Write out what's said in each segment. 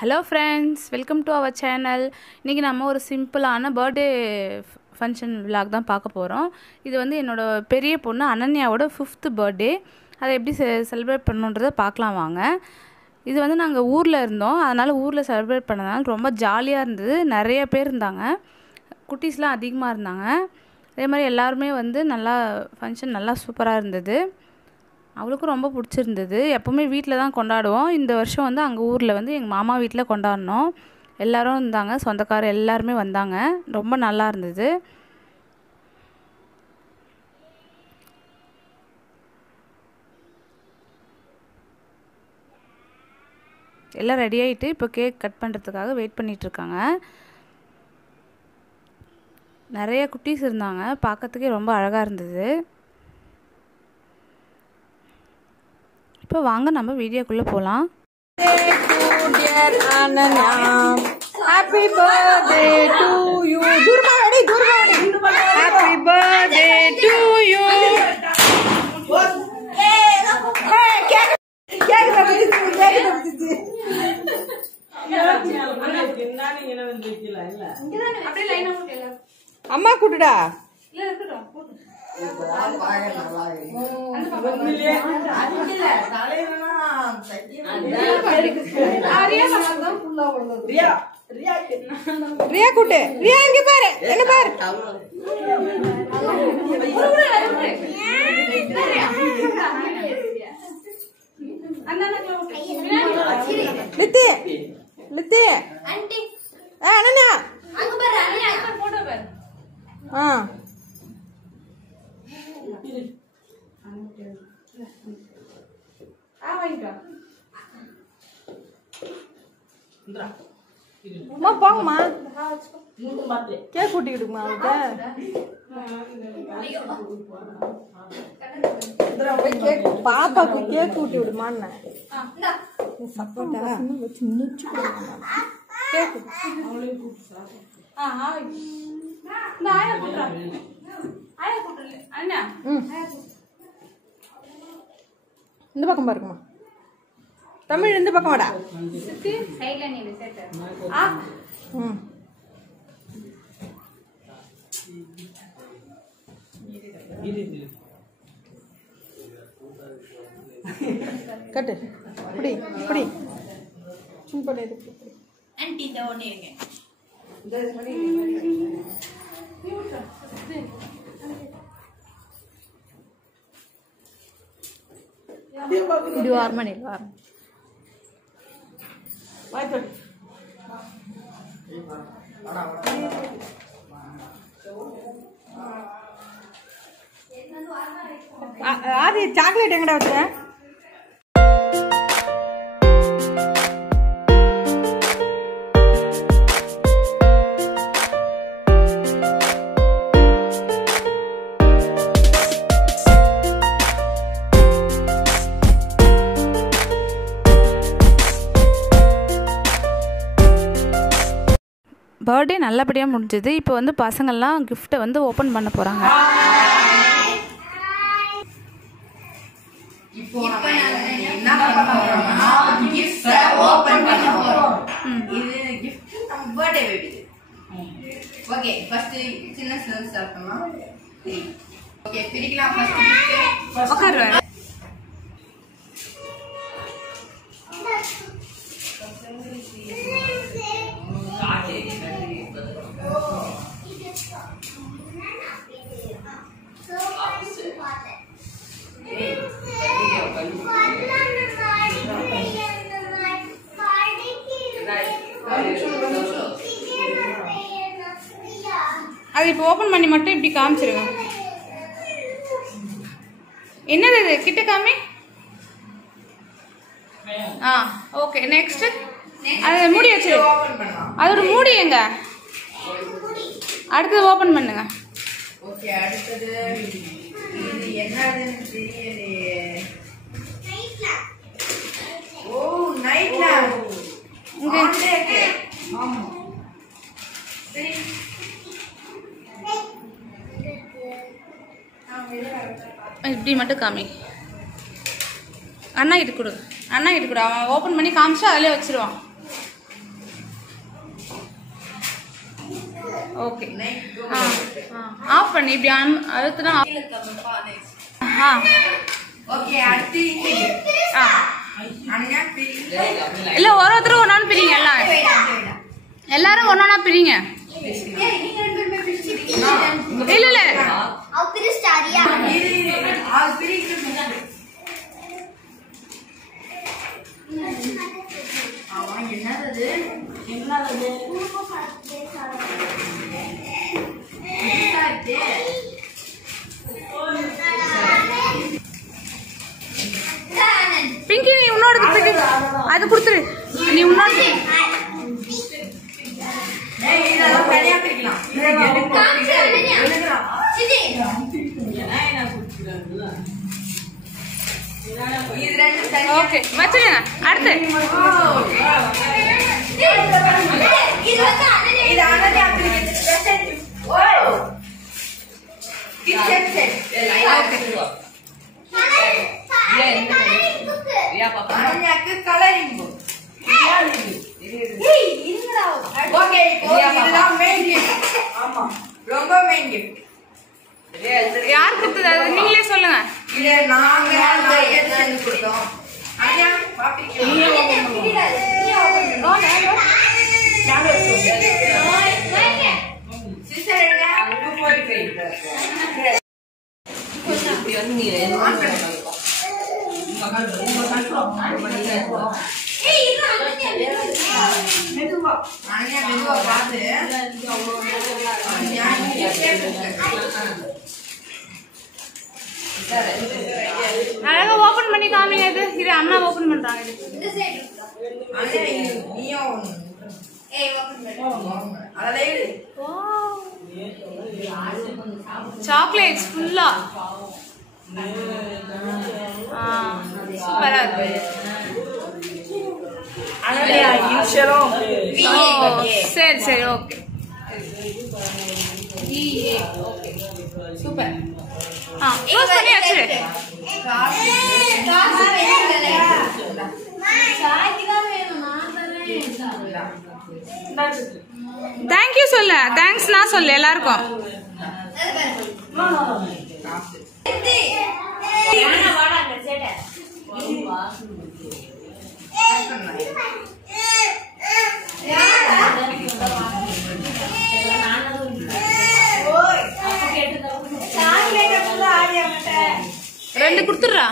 Hello friends, welcome to our channel. இன்றைக்கி நம்ம ஒரு சிம்பிளான பர்த்டே ஃபங்க்ஷன் விலாக் தான் பார்க்க போகிறோம். இது வந்து என்னோடய பெரிய பொண்ணு அனன்யாவோட 5th பர்த்டே. அதை எப்படி செலிப்ரேட் பண்ணணுன்றதை பார்க்கலாம் வாங்க. இது வந்து நாங்கள் ஊரில் இருந்தோம், அதனால் ஊரில் செலிப்ரேட் பண்ணதுனால ரொம்ப ஜாலியாக இருந்தது. நிறைய பேர் இருந்தாங்க, குட்டீஸ்லாம் அதிகமாக இருந்தாங்க. அதே மாதிரி எல்லாருமே வந்து நல்லா ஃபங்க்ஷன் நல்லா சூப்பராக இருந்தது. அவளுக்கும் ரொம்ப பிடிச்சிருந்தது. எப்போவுமே வீட்டில் தான் கொண்டாடுவோம். இந்த வருஷம் வந்து அங்கே ஊரில் வந்து எங்கள் மாமா வீட்டில் கொண்டாடினோம். எல்லோரும் இருந்தாங்க, சொந்தக்காரர் எல்லாருமே வந்தாங்க. ரொம்ப நல்லா இருந்தது. எல்லாம் ரெடி ஆகிட்டு இப்போ கேக் கட் பண்ணுறதுக்காக வெயிட் பண்ணிகிட்ருக்காங்க. நிறைய குட்டீஸ் இருந்தாங்க, பார்க்கறதுக்கே ரொம்ப அழகாக இருந்தது. இப்போ வாங்க நம்ம வீடியோக்குள்ளே போகலாம். Happy birthday to you. தூர்மாடி ஹாப்பி பர்த்டே டு யூ. அம்மா கூட்டுடா. ரியா கூட்டு. ரியா இங்க பாரு, என்ன பாரு. லித்தி லித்தி அண்ணா போங்கம்மா, கேக் கூட்டிக்கிட்டுமா பாப்பாக்கு கேக் ஊட்டி விடுமான்னு சப்போட்டா கேக்கு. இந்த பக்கம் பாருங்கம்மா. தமிழ் இந்த பக்கம் வாடா. கட்டு இப்படி இப்படி இது வார்மணியில் வாரம் ஆதி சாக்லேட் எங்கடா வச்ச? பர்த்டே நல்லபடியாக முடிஞ்சது. இப்போ வந்து பசங்கள்லாம் கிஃப்ட்டை வந்து ஓப்பன் பண்ண போகிறாங்க. அது இப்போ ஓப்பன் பண்ணி மட்டும் இப்படி காமிச்சிருங்க. என்னது இது? கிட்ட காமி. Okay, next. அது மூடி வச்சிரு. அதோட மூடி எங்க? அடுத்தது ஓப்பன் பண்ணுங்க. ஓகே, அடுத்தது இது என்னதுன்னு தெரியலையே. ஓ, நைட் லேம்ப். ஆமா, சரி. இப்படி மட்டும் காமி. அண்ணா இது கொடு, அண்ணா இது கொடு. அவன் ஓப்பன் பண்ணி காமிச்சா அதிலே வச்சிருவான். ஓகே ஆஃப் பண்ணி இப்படி அழுத்துனா ஓகே அடுத்து இல்ல ஒருத்தரும் ஒன்னா பிரிங்க எல்லாரும் ஒன்னா பிரிங்க இல்ல இல்ல பிங்கி நீ உன்னோட அது கொடுத்துரு நீ உன்னோட ஓகே வச்சுருங்க அடுத்து யார் கொடுத்தது நீங்களே சொல்லுங்க அழகா ஓபன் பண்ணி காமிங்க இது அண்ணா ஓபன் பண்றாங்க சாக்லேட்ஸ் ஃபுல்லா சூப்பரா இருக்கு சரி சரி ஓகே சூப்பர் க்ளோஸ் பண்ணி வச்சிரு தேங்க்யூ சொல்ல தேங்க்ஸ் நான் சொல்ல எல்லாருக்கும் ரெண்டு குடுத்துடுறா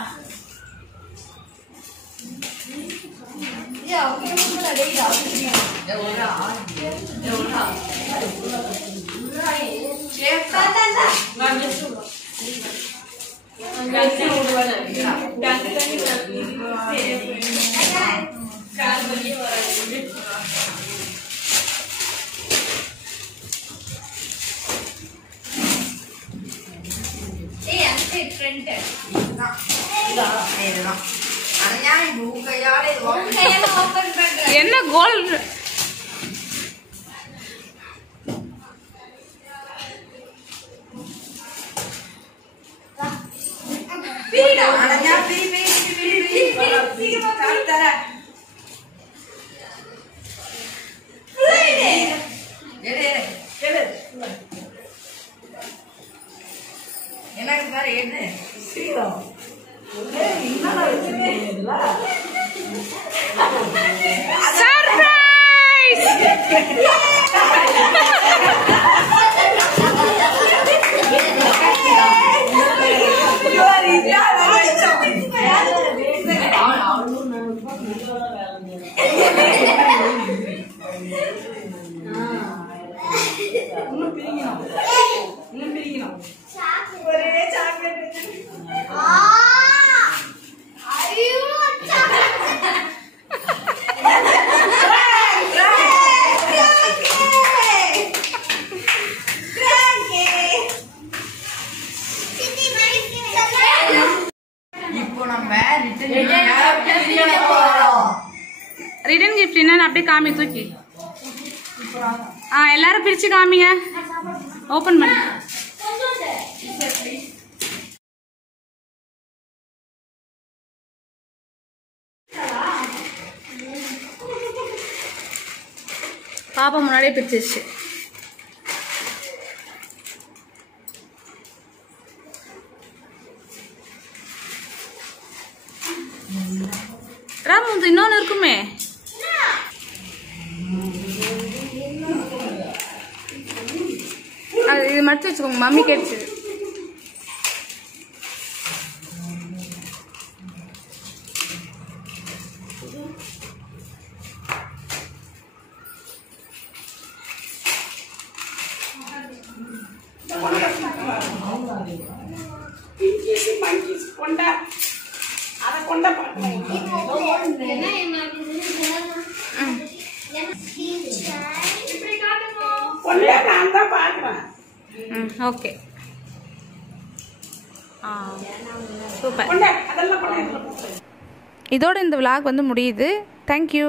என்ன கோல்ட் எனக்கு பாரு என்ன சர்ப்ரைஸ் ரிட்டன் கிஃப்ட் என்னன்னு அப்படியே காமி தூக்கி எல்லாரும் பிரிச்சு காமிங்க ஓபன் பண்ணி பாப்பா முன்னாடியே பிரிச்சிருச்சு மடிச்சு வச்சுக்கோங்க, மம்மி கேட்டுச்சு. Okay, super. இதோட இந்த vlog வந்து முடியுது. தேங்க்யூ.